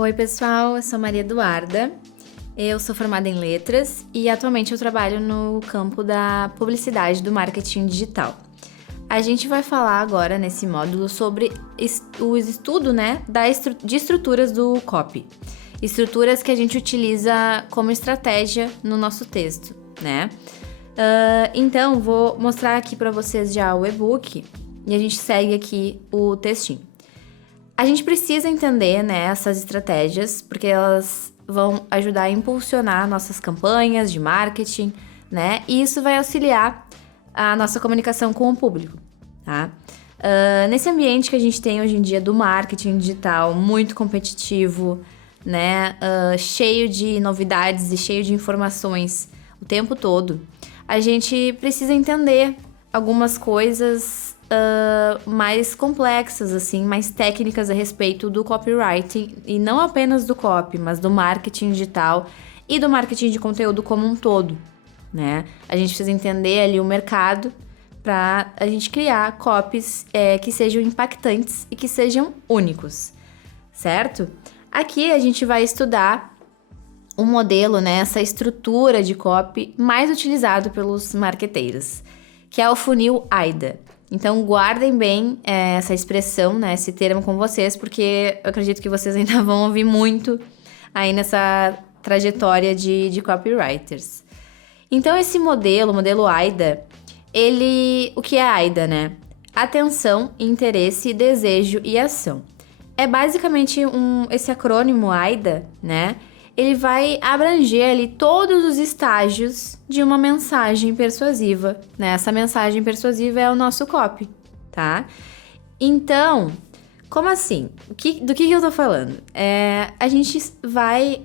Oi, pessoal, eu sou Maria Eduarda, eu sou formada em letras e atualmente eu trabalho no campo da publicidade do marketing digital. A gente vai falar agora nesse módulo sobre o estudo, né, de estruturas do copy. Estruturas que a gente utiliza como estratégia no nosso texto, né? Então, vou mostrar aqui para vocês já o e-book e a gente segue aqui o textinho. A gente precisa entender, né, essas estratégias, porque elas vão ajudar a impulsionar nossas campanhas de marketing, né? E isso vai auxiliar a nossa comunicação com o público, tá? Nesse ambiente que a gente tem hoje em dia do marketing digital, muito competitivo, né? Cheio de novidades e cheio de informações o tempo todo, a gente precisa entender algumas coisas mais complexas, assim, mais técnicas a respeito do copywriting, e não apenas do copy, mas do marketing digital e do marketing de conteúdo como um todo, né? A gente precisa entender ali o mercado para a gente criar copies que sejam impactantes e que sejam únicos, certo? Aqui a gente vai estudar um modelo, né, essa estrutura de copy mais utilizado pelos marqueteiros, que é o funil AIDA. Então, guardem bem essa expressão, né, esse termo com vocês, porque eu acredito que vocês ainda vão ouvir muito aí nessa trajetória de copywriters. Então, esse modelo, o modelo AIDA, o que é AIDA, né? Atenção, interesse, desejo e ação. É basicamente esse acrônimo AIDA, né? Ele vai abranger ali todos os estágios de uma mensagem persuasiva, né? Essa mensagem persuasiva é o nosso copy, tá? Então, como assim? Do que eu tô falando? A gente vai...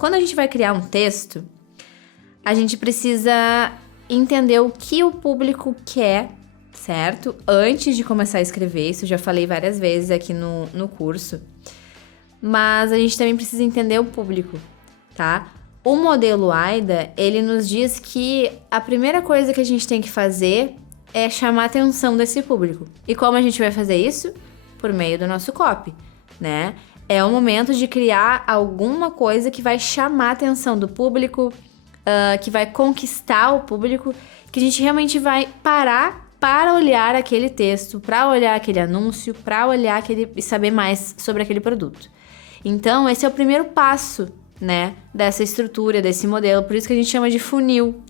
quando a gente vai criar um texto, a gente precisa entender o que o público quer, certo? Antes de começar a escrever, isso eu já falei várias vezes aqui no curso. Mas a gente também precisa entender o público, tá? O modelo AIDA, ele nos diz que a primeira coisa que a gente tem que fazer é chamar a atenção desse público. E como a gente vai fazer isso? Por meio do nosso copy, né? É o momento de criar alguma coisa que vai chamar a atenção do público, que vai conquistar o público, que a gente realmente vai parar para olhar aquele texto, para olhar aquele anúncio, para olhar e saber mais sobre aquele produto. Então, esse é o primeiro passo, né, dessa estrutura, desse modelo. Por isso que a gente chama de funil,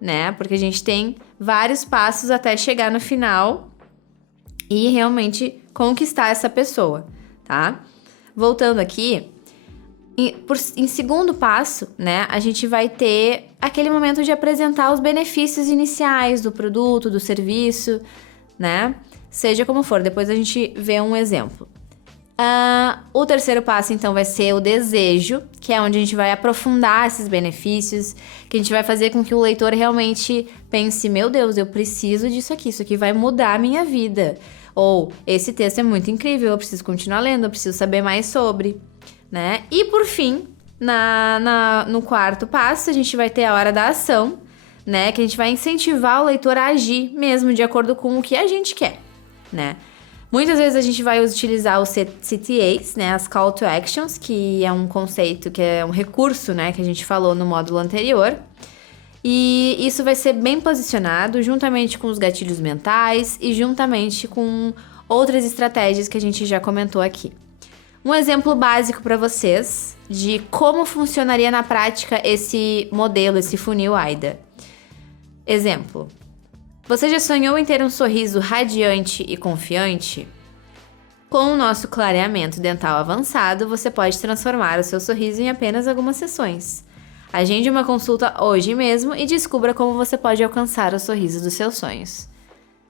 né? Porque a gente tem vários passos até chegar no final e realmente conquistar essa pessoa, tá? Voltando aqui, em segundo passo, né, a gente vai ter aquele momento de apresentar os benefícios iniciais do produto, do serviço, né? Seja como for, depois a gente vê um exemplo. O terceiro passo, então, vai ser o desejo, que é onde a gente vai aprofundar esses benefícios, que a gente vai fazer com que o leitor realmente pense, meu Deus, eu preciso disso aqui, isso aqui vai mudar a minha vida. Ou, esse texto é muito incrível, eu preciso continuar lendo, eu preciso saber mais sobre, né? E, por fim, no quarto passo, a gente vai ter a hora da ação, né? Que a gente vai incentivar o leitor a agir mesmo de acordo com o que a gente quer, né? Muitas vezes a gente vai utilizar os CTAs, né, as Call to Actions, que é um conceito, que é um recurso, né, que a gente falou no módulo anterior. E isso vai ser bem posicionado juntamente com os gatilhos mentais e juntamente com outras estratégias que a gente já comentou aqui. Um exemplo básico para vocês de como funcionaria na prática esse modelo, esse funil AIDA. Exemplo. Você já sonhou em ter um sorriso radiante e confiante? Com o nosso clareamento dental avançado, você pode transformar o seu sorriso em apenas algumas sessões. Agende uma consulta hoje mesmo e descubra como você pode alcançar o sorriso dos seus sonhos.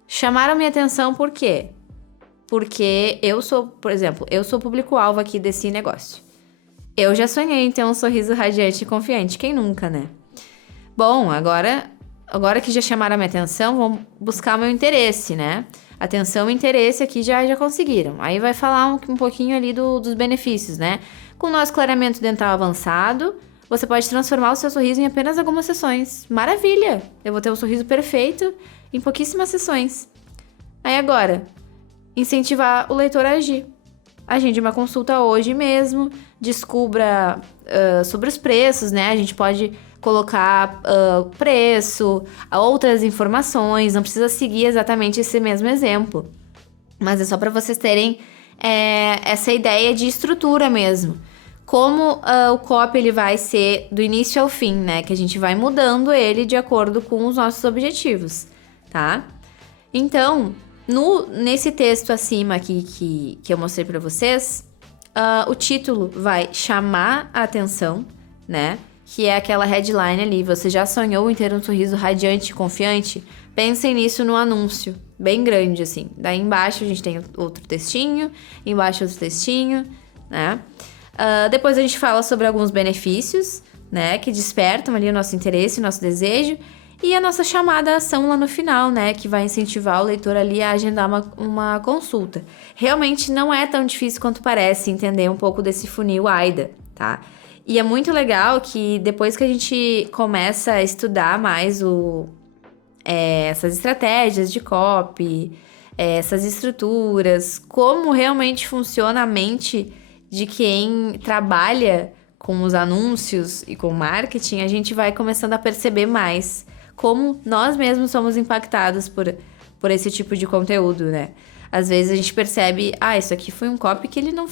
Chamaram minha atenção por quê? Porque eu sou, por exemplo, eu sou público-alvo aqui desse negócio. Eu já sonhei em ter um sorriso radiante e confiante, quem nunca, né? Bom, agora que já chamaram a minha atenção, vão buscar o meu interesse, né? Atenção e interesse aqui já conseguiram. Aí vai falar um pouquinho ali dos benefícios, né? Com o nosso clareamento dental avançado, você pode transformar o seu sorriso em apenas algumas sessões. Maravilha! Eu vou ter um sorriso perfeito em pouquíssimas sessões. Aí agora, incentivar o leitor a agir. agende uma consulta hoje mesmo, descubra sobre os preços, né? A gente pode colocar preço, outras informações, não precisa seguir exatamente esse mesmo exemplo. Mas é só para vocês terem essa ideia de estrutura mesmo. Como o copy ele vai ser do início ao fim, né? Que a gente vai mudando ele de acordo com os nossos objetivos, tá? Então, nesse texto acima aqui que eu mostrei para vocês, o título vai chamar a atenção, né? Que é aquela headline ali, você já sonhou em ter um sorriso radiante e confiante? Pensem nisso no anúncio, bem grande assim. Daí embaixo a gente tem outro textinho, embaixo outro textinho, né? Depois a gente fala sobre alguns benefícios, né? Que despertam ali o nosso interesse, o nosso desejo. E a nossa chamada à ação lá no final, né? Que vai incentivar o leitor ali a agendar uma consulta. Realmente não é tão difícil quanto parece entender um pouco desse funil AIDA, tá? E é muito legal que depois que a gente começa a estudar mais essas estratégias de copy, essas estruturas, como realmente funciona a mente de quem trabalha com os anúncios e com marketing, a gente vai começando a perceber mais como nós mesmos somos impactados por esse tipo de conteúdo, né? Às vezes a gente percebe, isso aqui foi um copy que ele não...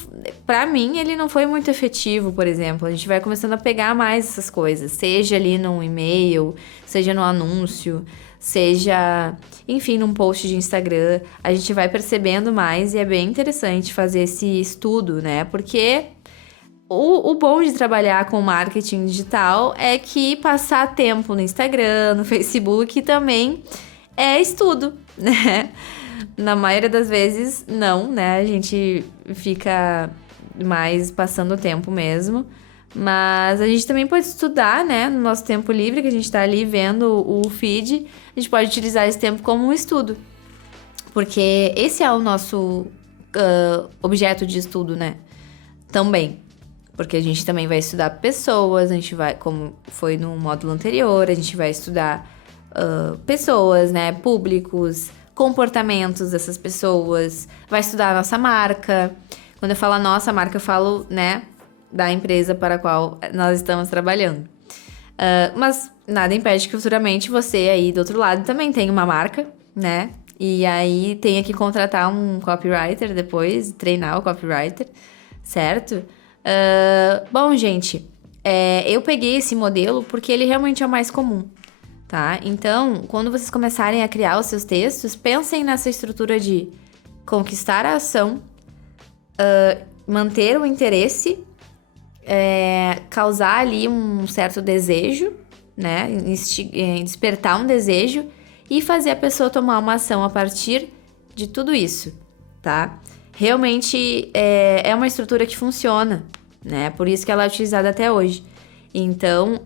Pra mim, ele não foi muito efetivo, por exemplo. A gente vai começando a pegar mais essas coisas. Seja ali num e-mail, seja no anúncio, seja, enfim, num post de Instagram. A gente vai percebendo mais e é bem interessante fazer esse estudo, né? Porque o bom de trabalhar com marketing digital é que passar tempo no Instagram, no Facebook também é estudo, né? Na maioria das vezes, não, né? A gente fica mais passando o tempo mesmo. Mas a gente também pode estudar, né? No nosso tempo livre, que a gente tá ali vendo o feed. A gente pode utilizar esse tempo como um estudo. Porque esse é o nosso objeto de estudo, né? Também. Porque a gente também vai estudar pessoas, a gente vai, como foi no módulo anterior, a gente vai estudar pessoas, né? Públicos, comportamentos dessas pessoas, vai estudar a nossa marca. Quando eu falo a nossa marca, eu falo, né, da empresa para a qual nós estamos trabalhando. Mas nada impede que futuramente você aí do outro lado também tenha uma marca, né? E aí tenha que contratar um copywriter depois, treinar o copywriter, certo? Bom, gente, eu peguei esse modelo porque ele realmente é o mais comum. Tá? Então, quando vocês começarem a criar os seus textos, pensem nessa estrutura de conquistar a ação, manter o interesse, causar ali um certo desejo, né? Despertar um desejo e fazer a pessoa tomar uma ação a partir de tudo isso, tá? Realmente é uma estrutura que funciona, né? Por isso que ela é utilizada até hoje. Então,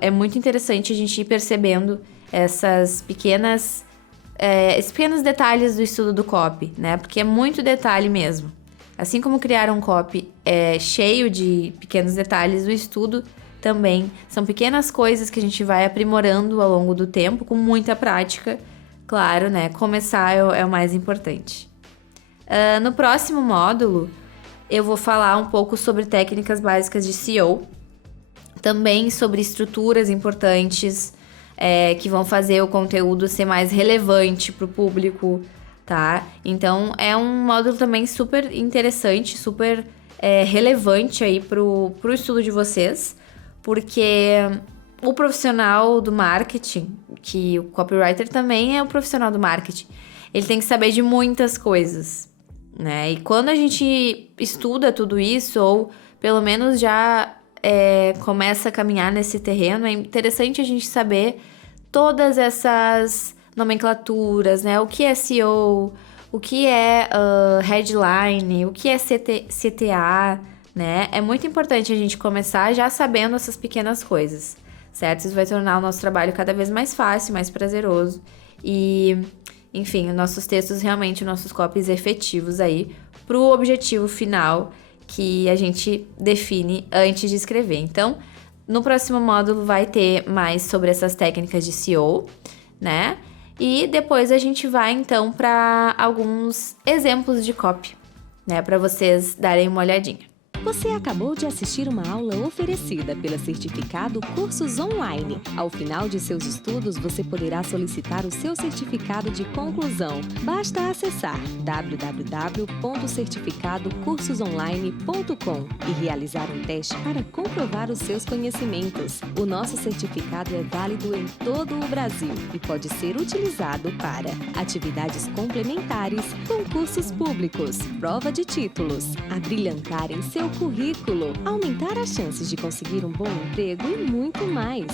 é muito interessante a gente ir percebendo esses pequenos detalhes do estudo do copy, né? Porque é muito detalhe mesmo. Assim como criar um copy cheio de pequenos detalhes, o estudo também são pequenas coisas que a gente vai aprimorando ao longo do tempo, com muita prática. Claro, né? Começar é o mais importante. No próximo módulo, eu vou falar um pouco sobre técnicas básicas de SEO, também sobre estruturas importantes que vão fazer o conteúdo ser mais relevante para o público, tá? Então, é um módulo também super interessante, super relevante aí pro estudo de vocês, porque o profissional do marketing, que o copywriter também é o profissional do marketing, ele tem que saber de muitas coisas, né? E quando a gente estuda tudo isso, ou pelo menos já começa a caminhar nesse terreno, é interessante a gente saber todas essas nomenclaturas, né? O que é SEO, o que é headline, o que é CTA, né? É muito importante a gente começar já sabendo essas pequenas coisas, certo? Isso vai tornar o nosso trabalho cada vez mais fácil, mais prazeroso e, enfim, os nossos textos realmente, os nossos copies efetivos aí pro objetivo final que a gente define antes de escrever. Então, no próximo módulo vai ter mais sobre essas técnicas de SEO, né? E depois a gente vai, então, para alguns exemplos de copy, né, para vocês darem uma olhadinha. Você acabou de assistir uma aula oferecida pela Certificado Cursos Online. Ao final de seus estudos, você poderá solicitar o seu certificado de conclusão. Basta acessar www.certificadocursosonline.com e realizar um teste para comprovar os seus conhecimentos. O nosso certificado é válido em todo o Brasil e pode ser utilizado para atividades complementares, concursos públicos, prova de títulos, abrilhantar em seu currículo, aumentar as chances de conseguir um bom emprego e muito mais.